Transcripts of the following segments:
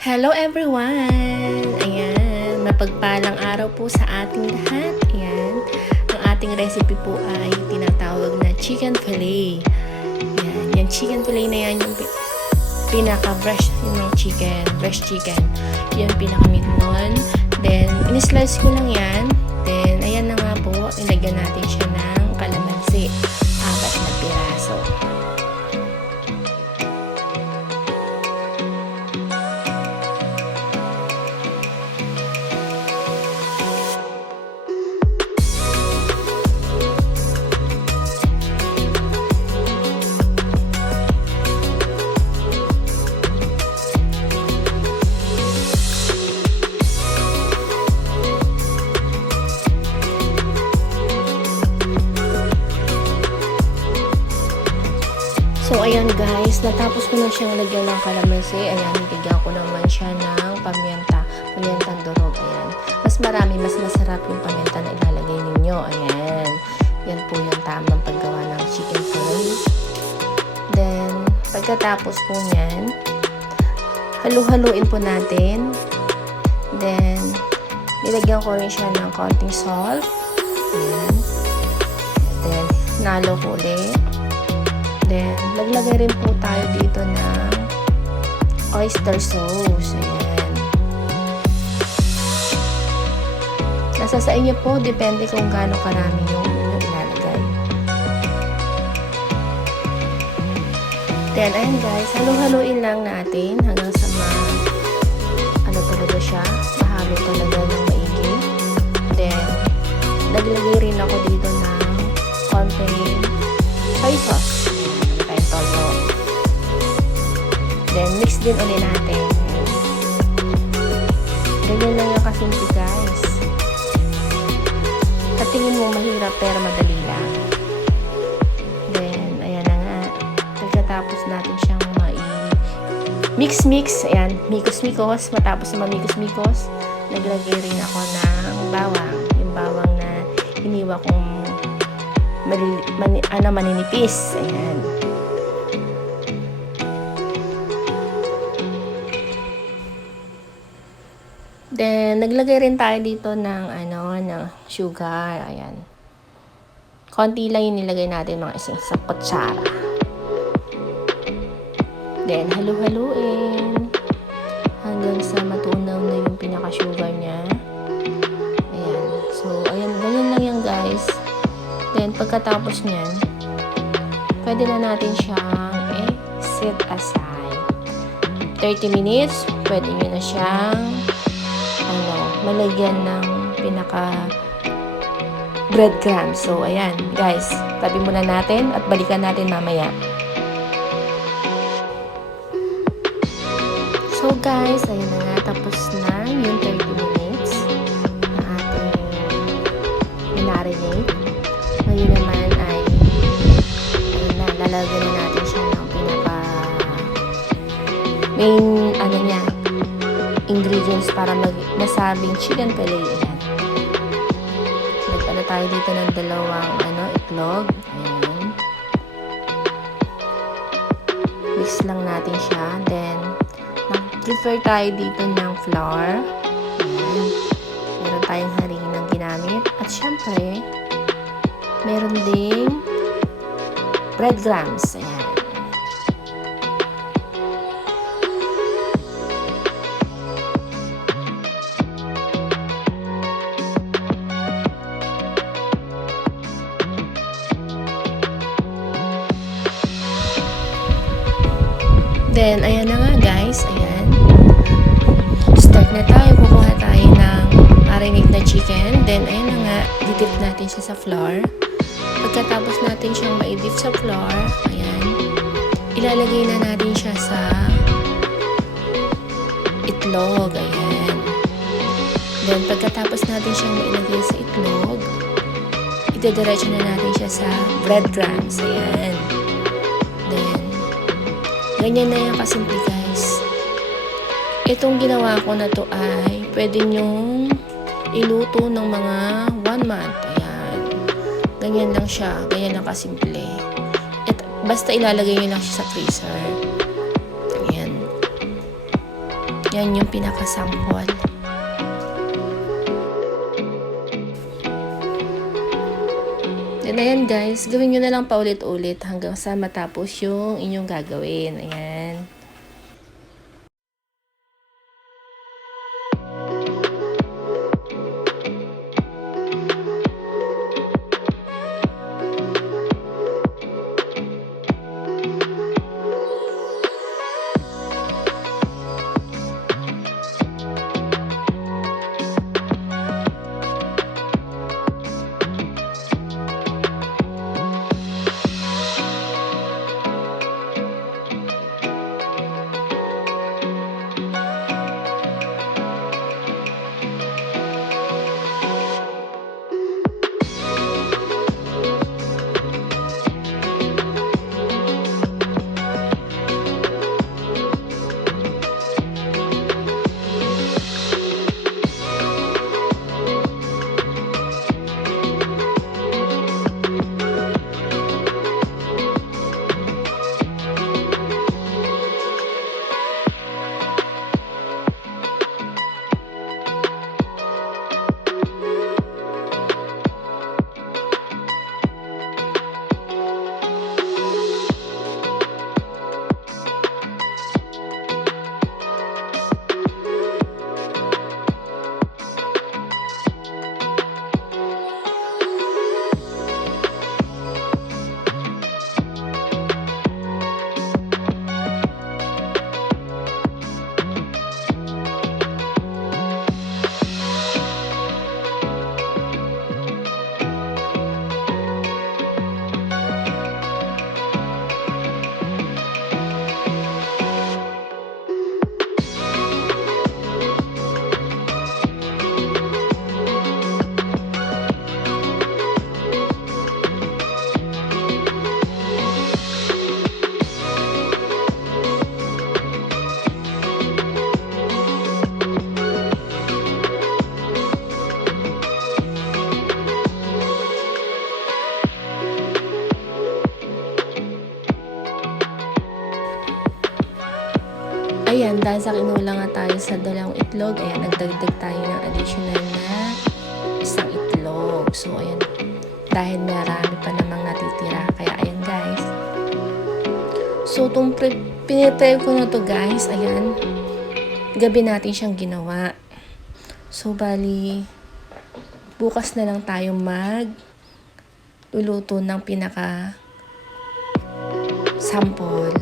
Hello everyone! Ayan, mapagpalang araw po sa ating lahat. Ayan, ang ating recipe po ay tinatawag na chicken fillet. Ayan, yung chicken fillet na yan, yung pinaka-fresh yung chicken, fresh chicken. Yung pinaka-meat nun. Then, in-slice ko lang yan. Then, ayan na nga po, ilagyan natin siya ng kalamansi. 4 na piraso. So, ayan guys, natapos ko na siyang lagyan ng kalamansi. Ayan, bigyan ko naman siya ng pamientang durog. Ayan, mas marami, mas masarap yung paminta na ilalagay ninyo. Ayan, yan po yung tamang paggawa ng chicken fillet. Then, pagkatapos po niyan, halu-haluin po natin. Then, nilagyan ko rin siya ng konting salt. Ayan. Then, nalo ko ulit. Then, naglagay rin po tayo dito ng oyster sauce. Ayan. Nasa sa inyo po, depende kung gaano karami yung ilalagay. Then, ayan guys, halu-haluin lang natin hanggang sa talaga siya, mahalo talaga ng maigi. Then, naglagay rin ako dito ng konting soy sauce. Toyo. Then, mix din ulit natin. Ganyan lang yung kasimple guys. Sa tingin mo mahirap pero madali lang. Then, ayan na nga. Pagkatapos natin siyang mix-mix. Ayan, mikos-mikos. Matapos na mamikos-mikos, naglagay rin ako ng bawang. Yung bawang na hiniwa kong maninipis. Ayan. Then, naglagay rin tayo dito ng sugar. Ayan. Konti lang yung nilagay natin, mga isang kutsara. Then, halu-haluin hanggang sa matunaw na yung pinaka-sugar niya. Ayan. So, ayan. Ganyan lang yan, guys. Then, pagkatapos niyan, pwede na natin siyang set aside. 30 minutes, pwede nyo na siyang malagyan ng pinaka breadcrumbs. So, ayan, guys, tabi muna natin at balikan natin mamaya. So, guys, ayan na nga, tapos na yung 30 minutes na ating marinate. Ngayon naman ay lalagyan na natin siya ng pinaka main ingredients para masabing chicken fillet. Ayan. Nagtala tayo dito ng dalawang itlog. Ayan. Mix lang natin siya. Then, mag-prefer tayo dito ng flour. Ayan. Meron tayong harinang ginamit. At syempre, meron ding breadcrumbs. Ayan. Then, ayan na nga guys, ayan. Start na tayo, kukuha tayo ng marinate na chicken. Then, ayan na nga, didip natin siya sa flour. Pagkatapos natin siyang ma-dip sa flour, ayan, ilalagay na natin siya sa itlog, ayan. Then, pagkatapos natin siyang mailagay sa itlog, idadiretso na natin siya sa breadcrumbs, ayan. Then, ganyan na yan kasimple guys. Itong ginawa ko na to ay pwede nyong iluto ng mga 1 month. Ayan. Ganyan lang siya. Ganyan lang kasimple. Basta ilalagay nyo lang siya sa freezer. Ayan. Yan yung pinakasampol. And ayan guys, gawin nyo na lang paulit-ulit hanggang sa matapos yung inyong gagawin. Ayan. Ayan, dahil sa kinulang nga tayo sa dalawang itlog, ayan, nagdagdag tayo ng additional na isang itlog. So, ayan, dahil marami pa namang natitira. Kaya, ayan guys. So, itong pinipray ko na to guys, ayan, gabi natin siyang ginawa. So, bali, bukas na lang tayo luluto ng pinaka sample.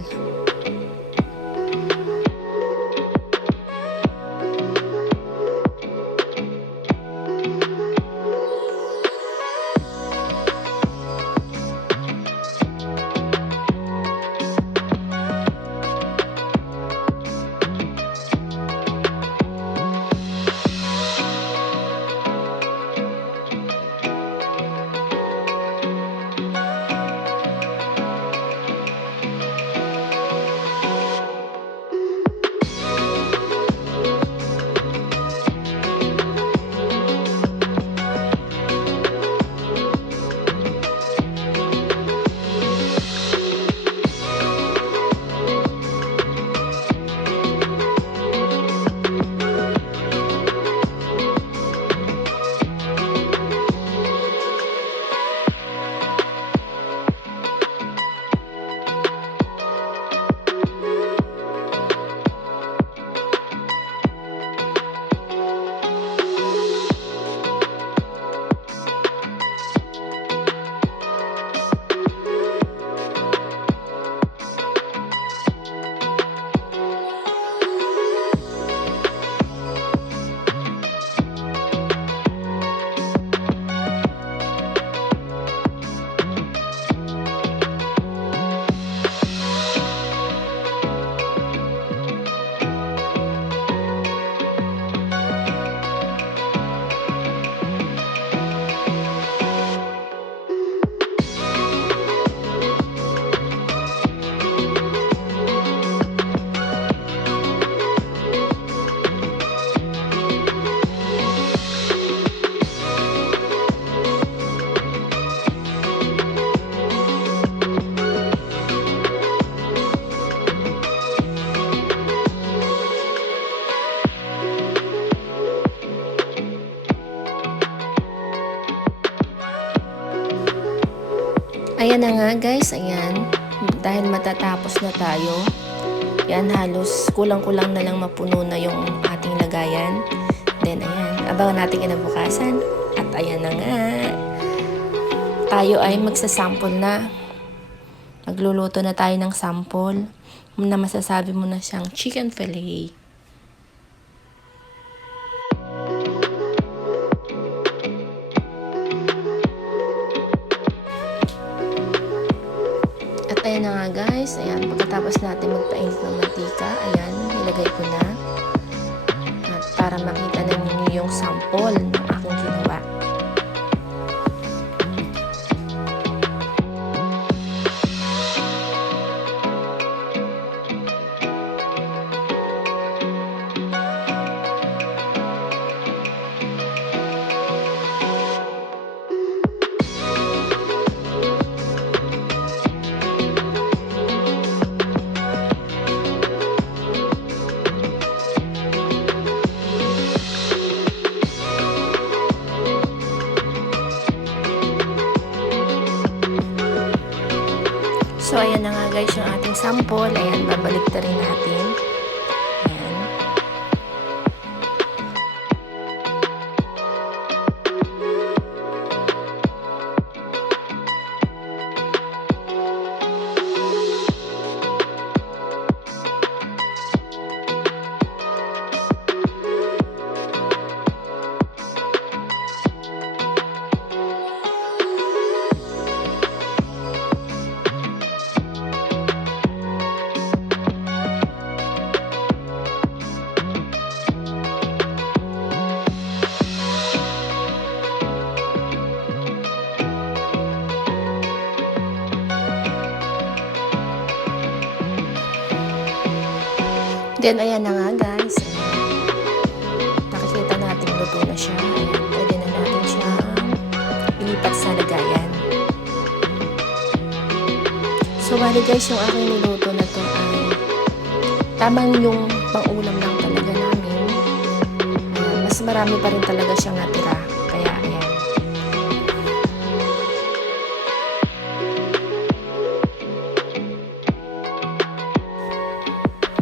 Ayan na nga guys, ayan. Dahil matatapos na tayo. Yan, halos kulang-kulang na lang mapuno na yung ating lagayan. Then ayan, abangan natin kinabukasan. At ayan na nga. Tayo ay magsasample na. Magluluto na tayo ng sample. Na masasabi mo na siyang chicken fillet. At ayan na nga guys, ayan, pagkatapos natin magpainit ng mantika, ayan, nilagay ko na. At para makita na ninyo yung sample ng aking ginawa. So, ayan na nga guys yung ating sample. Ayan, babalik na rin natin. Ayan. Then, ayan na nga guys. Nakikita natin luto na siya. Ayan, pwede na natin siyang ilipat sa lagayan. So, bali guys, yung aking niluto na to ay tamang yung pang-ulam lang talaga namin. Mas marami pa rin talaga siyang natira. Kaya, ayan.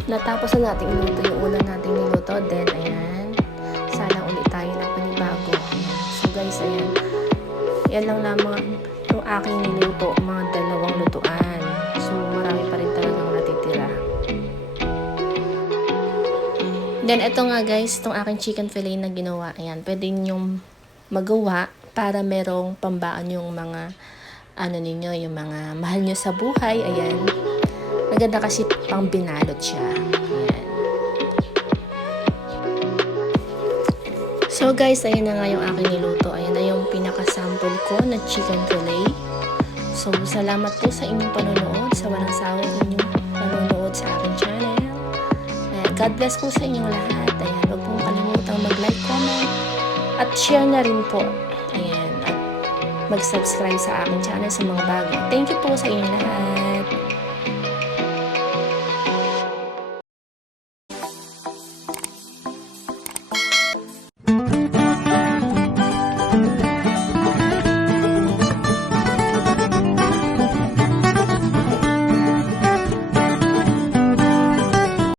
Natapos na natin iluto yung una nating niluto. Then, ayan. Sana ulit tayo ng panibago. Ayan. So, guys, ayan. Yan lang lamang yung aking niluto. Mga dalawang lutuan. So, marami pa rin talagang natitira. Then, ito nga guys, itong aking chicken fillet na ginawa. Ayan. Pwede ninyong magawa para merong pambaan yung mga ano ninyo, yung mga mahal nyo sa buhay. Ayan. Maganda kasi pang binalot siya. Ayan. So guys, ayan na nga yung aking niluto. Ayan na yung pinaka-sample ko na chicken fillet. So, salamat po sa inyong panonood, sa walang sawang inyong panonood sa aking channel. Ayan, God bless po sa inyong lahat. Ayan, huwag pong kalimutang mag-like, comment, at share na rin po. Ayan, at mag-subscribe sa aking channel sa mga bago. Thank you po sa inyong lahat.